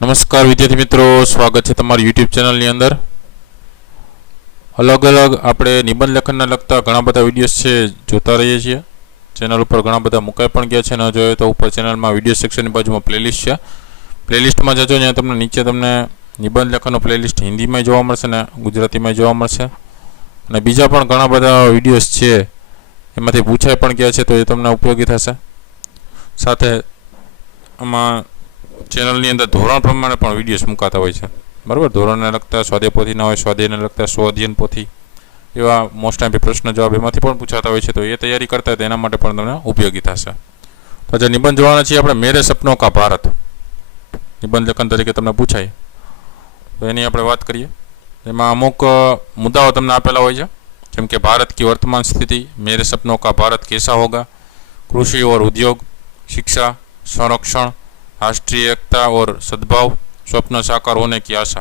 नमस्कार विद्यार्थी मित्रों, स्वागत है तमारी यूट्यूब चैनल अंदर। अलग अलग आपणे निबंध लेखन लगता घणा बधा विडियोज छे जोता रहीए छीए। चेनल पर घणा बधा मुकाई पण गया छे, न जोयो तो ऊपर चेनल में विडियो सेक्शन ની બાજુમાં પ્લેલિસ્ટ છે। પ્લેલિસ્ટ માં જજો, ત્યાં તમને નીચે તમને નિબંધ લેખનનો પ્લેલિસ્ટ હિન્દી માં જોવા મળશે ને ગુજરાતી માં જોવા મળશે, અને બીજા પણ ઘણા બધા વિડિયોઝ છે એમાંથી પૂછાઈ પણ ગયા છે, તો એ તમને ઉપયોગી થશે। સાથે આમાં चेनल अंदर धोरण प्रमाण पण विडियोज मुकाता होय छे, बराबर। धोरण ने लगता स्वाध्याय पोथी ना होय, स्वाध्याय ने लगता स्वाध्ययन पोथी, एवा मोस्ट टाइम प्रश्न जवाब एमांथी पण पूछाता होय छे, तो ए तैयारी करता तेना माटे पण तमने उपयोगी थशे। तो जे निबंध जोवाना छे आपणे मेरे सपनों का भारत, निबंध लेखन तरीके तमने पूछाय तो एनी आपणे वात करीए। एमां अमुक मुद्दाओ तमने आपेला होय छे, जेम के भारत की वर्तमान स्थिति, मेरे सपनों का भारत कैसा होगा, कृषि और उद्योग, शिक्षा, संरक्षण, राष्ट्रीय एकता और सद्भाव, स्वप्न साकार होने की आशा।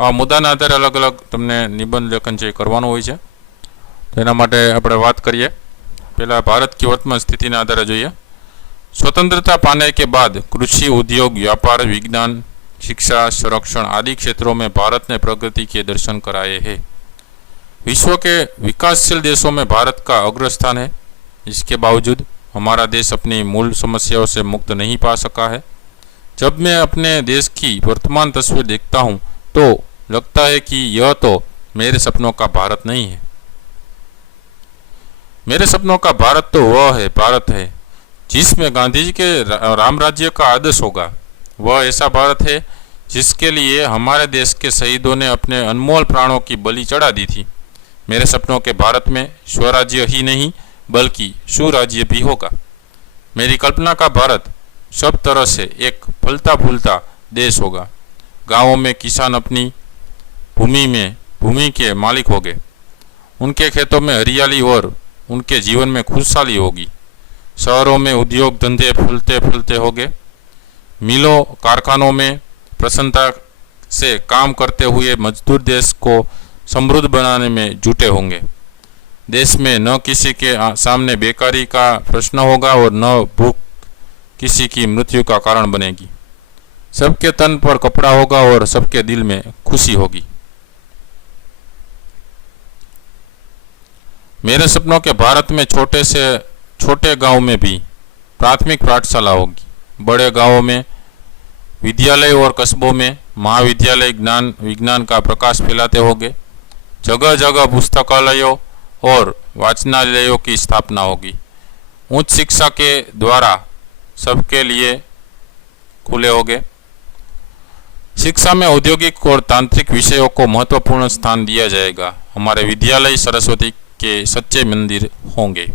आ मुद्दाना आधारे अलग अलग तमने निबंध लेखन छे करवानुं होय छे। तो एना माटे आपणे वात करीए। पहला भारत की वर्तमान स्थिति ना आधारे जोईए। स्वतंत्रता पाने के बाद कृषि, उद्योग, व्यापार, विज्ञान, शिक्षा, संरक्षण आदि क्षेत्रों में भारत ने प्रगति के दर्शन कराए हैं। विश्व के विकासशील देशों में भारत का अग्रस्थान है। इसके बावजूद हमारा देश अपनी मूल समस्याओं से मुक्त नहीं पा सका है। जब मैं अपने देश की वर्तमान तस्वीर देखता हूं तो लगता है कि यह तो मेरे सपनों का भारत नहीं है। मेरे सपनों का भारत तो वह है भारत है जिसमें गांधी जी के राम राज्य का आदर्श होगा। वह ऐसा भारत है जिसके लिए हमारे देश के शहीदों ने अपने अनमोल प्राणों की बलि चढ़ा दी थी। मेरे सपनों के भारत में स्वराज्य ही नहीं बल्कि सुराज्य भी होगा। मेरी कल्पना का भारत सब तरह से एक फलता फूलता देश होगा। गांवों में किसान अपनी भूमि के मालिक होंगे। उनके खेतों में हरियाली और उनके जीवन में खुशहाली होगी। शहरों में उद्योग धंधे फूलते फूलते होंगे। मिलों कारखानों में प्रसन्नता से काम करते हुए मजदूर देश को समृद्ध बनाने में जुटे होंगे। देश में न किसी के सामने बेकारी का प्रश्न होगा और न भूख किसी की मृत्यु का कारण बनेगी। सबके तन पर कपड़ा होगा और सबके दिल में खुशी होगी। मेरे सपनों के भारत में छोटे से छोटे गांव में भी प्राथमिक पाठशाला होगी। बड़े गांवों में विद्यालय और कस्बों में महाविद्यालय ज्ञान विज्ञान का प्रकाश फैलाते होंगे। जगह जगह पुस्तकालयों और वाचनालयों की स्थापना होगी। उच्च शिक्षा के द्वारा सबके लिए खुले होंगे। शिक्षा में औद्योगिक और तांत्रिक विषयों को महत्वपूर्ण स्थान दिया जाएगा। हमारे विद्यालय सरस्वती के सच्चे मंदिर होंगे।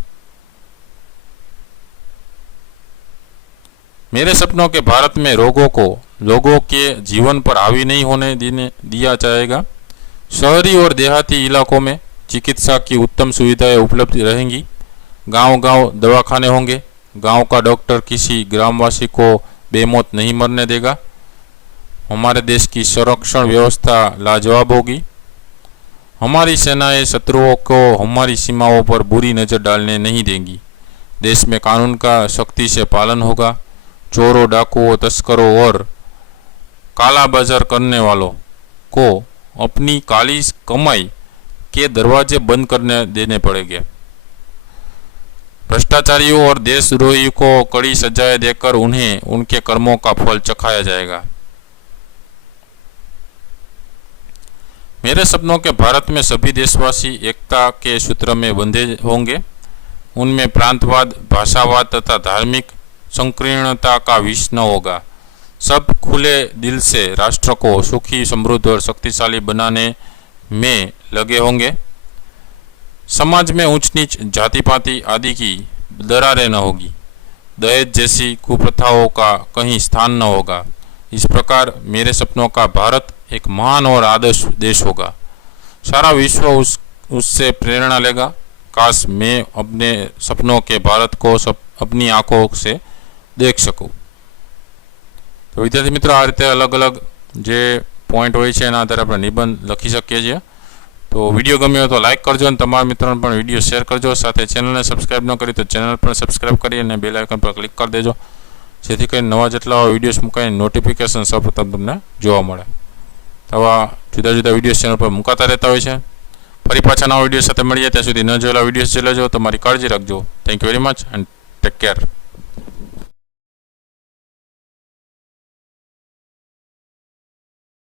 मेरे सपनों के भारत में रोगों को लोगों के जीवन पर हावी नहीं होने दिया जाएगा। शहरी और देहाती इलाकों में चिकित्सा की उत्तम सुविधाएं उपलब्ध रहेंगी। गांव-गांव दवाखाने होंगे। गांव का डॉक्टर किसी ग्रामवासी को बेमौत नहीं मरने देगा। हमारे देश की संरक्षण व्यवस्था लाजवाब होगी। हमारी सेनाएं शत्रुओं को हमारी सीमाओं पर बुरी नज़र डालने नहीं देंगी। देश में कानून का सख्ती से पालन होगा। चोरों, डाकुओं, तस्करों और काला बाजार करने वालों को अपनी काली कमाई के दरवाजे बंद करने देने पड़ेंगे। भ्रष्टाचारियों और देशद्रोहियों को कड़ी सजाएं देकर उन्हें उनके कर्मों का फल चखाया जाएगा। मेरे सपनों के भारत में सभी देशवासी एकता के सूत्र में बंधे होंगे। उनमें प्रांतवाद, भाषावाद तथा धार्मिक संकीर्णता का विष न होगा। सब खुले दिल से राष्ट्र को सुखी, समृद्ध और शक्तिशाली बनाने में लगे होंगे। समाज में ऊंच नीच, जाति पाति आदि की दरारें न होगी। दहेज जैसी कुप्रथाओं का कहीं स्थान न होगा। इस प्रकार मेरे सपनों का भारत एक महान और आदर्श देश होगा। सारा विश्व उससे प्रेरणा लेगा। काश मैं अपने सपनों के भारत को अपनी आंखों से देख सकूं। तो विद्यार्थी मित्रों, आ रीते अलग अलग जे पॉइंट होय छे एना आधारे आपणे निबंध लखी शकीए छीए। तो वीडियो गम्यो हो तो लाइक करजो और तमारा मित्रों ने वीडियो शेर करजो। साथ चैनल ने सब्सक्राइब न करी तो चैनल पर सब्सक्राइब करी बेल आइकन पर क्लिक कर देजो જેથી કરીને નવા જેટલા વિડીયોઝ મુકાય નોટિફિકેશન સૌપ્રથમ તમને જોવા મળે. આવા જુદા જુદા વિડીયોઝ ચેનલ પર મુકાતા રહેતા હોય છે. ફરી પાછા નવા વિડીયો સાથે મળીએ. ત્યાં સુધી ન જોયેલા વિડીયોઝ જોઈ લેજો. તમારી કાળજી રાખજો. Thank you very much and take care.